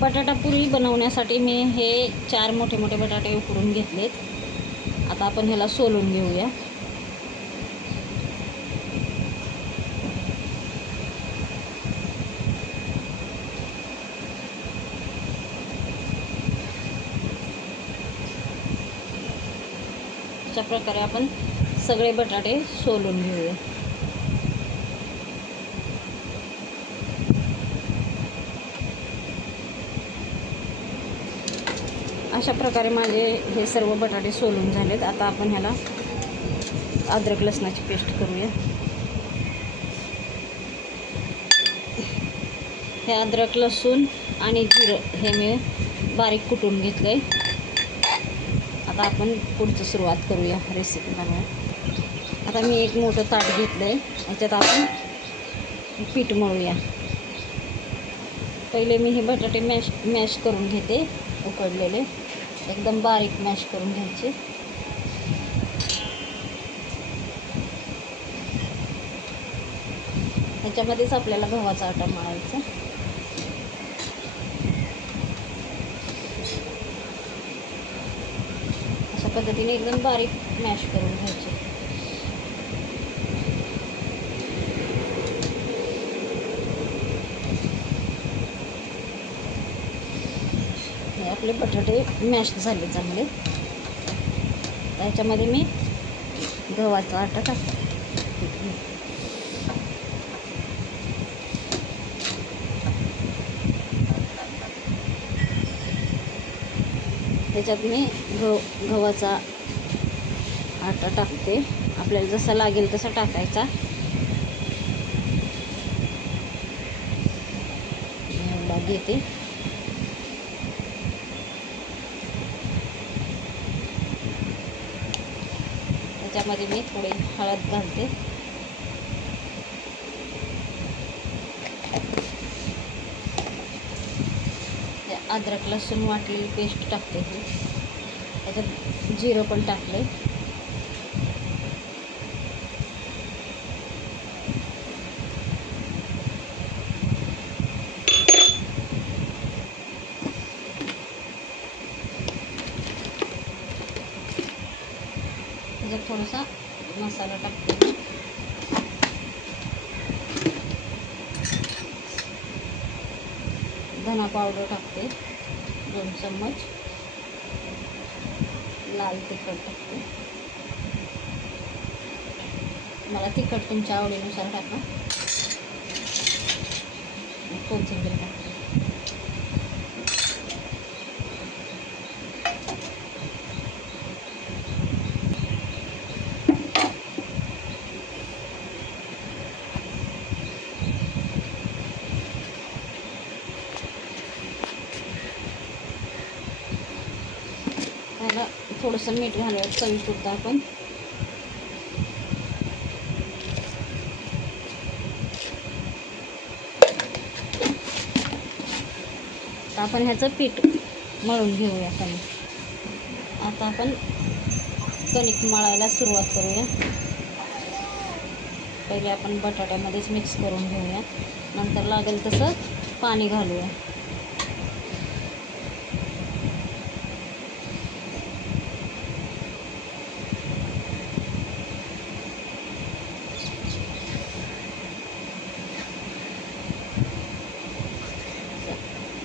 बटाटा पुरी बनवण्यासाठी मी हे 4 मोठे मोठे बटाटे उकडून घेतलेत। आता आपण ह्याला सोलून घेऊया। अशा प्रकारे आपण सगळे बटाटे सोलून घेऊया। अशा प्रकारे माझे हे सर्व बटाटे सोलून झालेत। आता आपण ह्याला अद्रक लसणाची पेस्ट करूया। हे अद्रक लसूण आणि जिरं हे मी बारीक कुटून घेतलंय। आता आपण पुढची सुरुवात करूया रेसिपी बनवायला। आता मी एक मोठं ताट घेतलंय, याच्यात आपण पीठ मळूया। पहिले मी हे बटाटे मॅश करून घेते, उकडलेले एकदम बारीक मॅश करून घ्यायचे। ह्याच्यामध्येच आपल्याला गव्हाचा आटा मळायचा। अशा पद्धतीने एकदम बारीक मॅश करून घ्यायचे। हे आपले बटाटे मॅश झाले चांगले। त्याच्यामध्ये मी गव्हाचा आटा टाकते। त्याच्यात मी गव्हाचा आटा टाकते। आपल्याला जसा लागेल तसा टाकायचा। एवढा घेते। त्याच्यामध्ये मी थोडी हळद घालते। अद्रक लसूण वाटलेली पेस्ट टाकते। त्याच्यात जिरं पण टाकले। त्याच्यात थोडासा मसाला टाकते। धना पावडर टाकते 2 चम्मच। लाल तिखट टाकते। मला तिखट तुमच्या आवडीनुसार टाका। कोथिंबीर टाकते। त्याला थोडंसं मीठ घालूया चवीपुरतं आपण। आपण ह्याचं पीठ मळून घेऊया कणिक। आता आपण कणिक मळायला सुरुवात करूया। पहिले आपण बटाट्यामध्येच मिक्स करून घेऊया, नंतर लागेल तसं पाणी घालूया।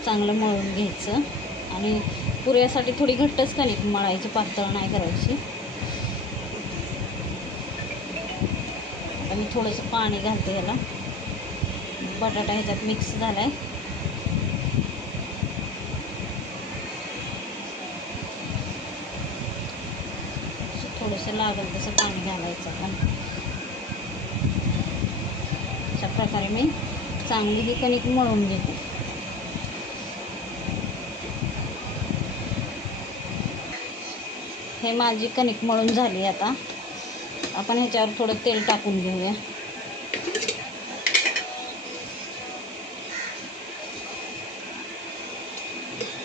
चांगलं मळून घ्यायचं आणि पुऱ्यासाठी थोडी घट्टच कणिक मळायची, पातळ नाही करायची। आता मी थोडंसं पाणी घालते ह्याला। बटाटा ह्याच्यात मिक्स झालाय। थोडंसं लागेल तसं पाणी घालायचं आपण। अशा प्रकारे मी चांगली ही कणिक मळून घेते। हे माझी कणिक मळून झाली। आता आपण ह्याच्यावर थोडं तेल टाकून घेऊया।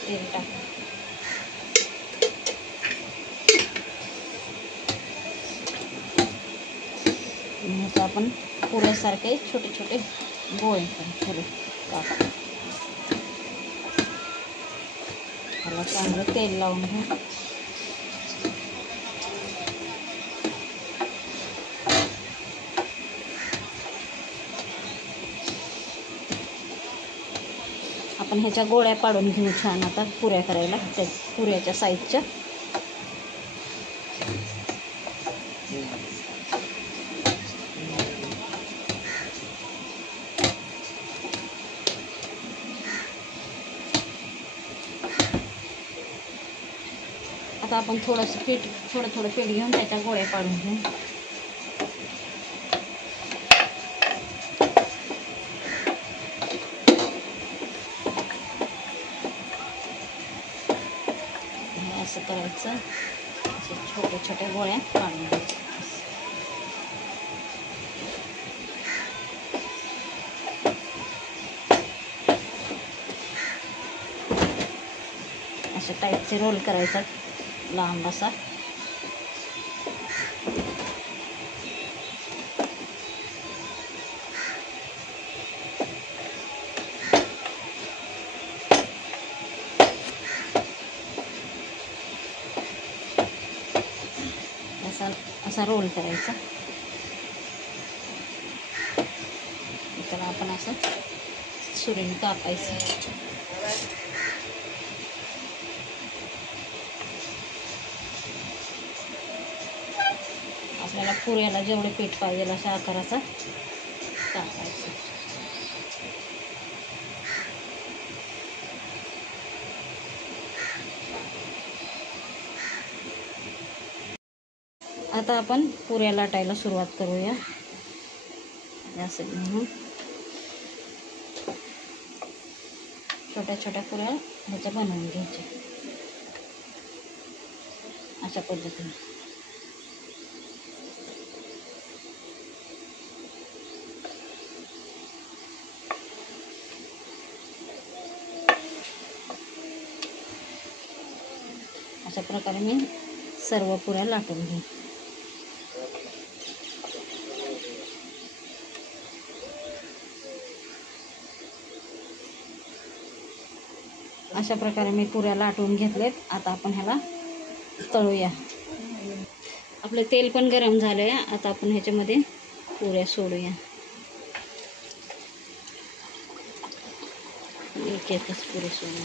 तेल टाकून ह्याचं आपण पुऱ्यासारखे छोटे छोटे गोळे करू कापा। त्याला चांगलं तेल लावून घ्या. आपण ह्याच्या गोळ्या पाडून घेऊ छान आता पुऱ्या करायला, त्या पुऱ्याच्या साईजच्या. आता आपण थोडं थोडं पीठ घेऊन त्याच्या गोळ्या पाडून घेऊ. असं करायचं, असे छोट्या गोळ्या पाडून घ्यायच्या. असे टाईपचे रोल करायचा लांब असा. असा रोल करायचा. त्याला आपण असं सुरीने कापायचं. आपल्याला पुऱ्याला जेवढे पीठ पाहिजे अशा आकाराचा कापायचा. आता आपण पुऱ्या लाटायला सुरुवात करूया. असं घेऊन छोट्या पुऱ्या ह्याच्या बनवून घ्यायच्या अशा पद्धतीने. अशा प्रकारे मी सर्व पुऱ्या लाटून घेईन. अशा प्रकारे मी पुऱ्या लाटून घेतलेत. आता आपण ह्याला तळूया. आपलं तेल पण गरम झालंय. आता आपण ह्याच्यामध्ये पुऱ्या सोडूया. एकच पुरे सोडून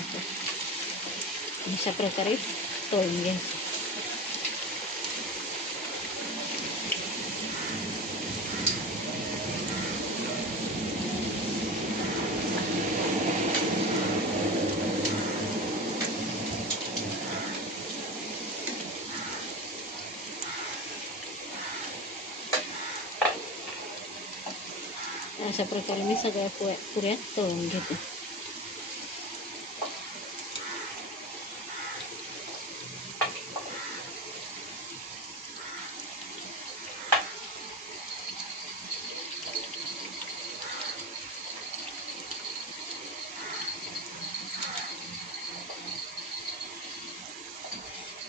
अशा प्रकारे तळून घ्यायचं. अशा प्रकारे मी सगळ्या पुऱ्या तळून घेते.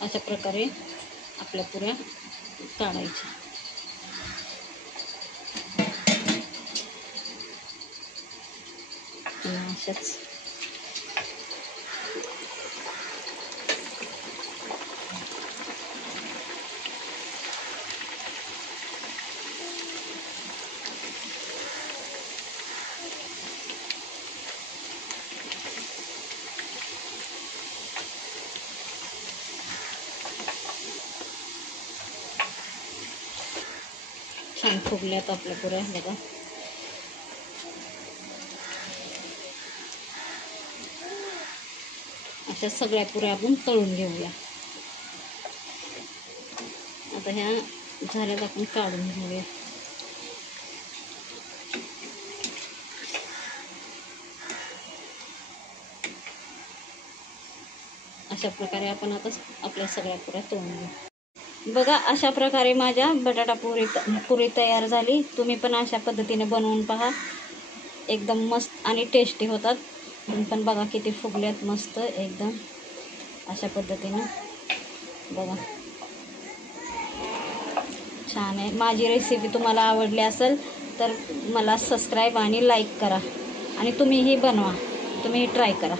अशा प्रकारे आपल्या पुऱ्या काढायच्या. अशाच छान फुगल्यात आपल्या पुऱ्या बघा. अशा सगळ्या पुऱ्या आपण तळून घेऊया. आता ह्या झाल्यात आपण काढून घेऊया. अशा प्रकारे आपण आता आपल्या सगळ्या पुऱ्या तळून घेऊ. बघा अशा प्रकारे माझ्या बटाटा पुरी तयार झाली. तुम्ही पण अशा पद्धतीने बनवून पहा. एकदम मस्त आणि टेस्टी होतात. तुम्ही पण बघा किती फुगल्यात मस्त एकदम. अशा पद्धतीने बघा छान आहे. माझी रेसिपी तुम्हाला आवडली असेल तर मला सबस्क्राईब आणि लाईक करा आणि तुम्हीही बनवा, तुम्हीही ट्राय करा.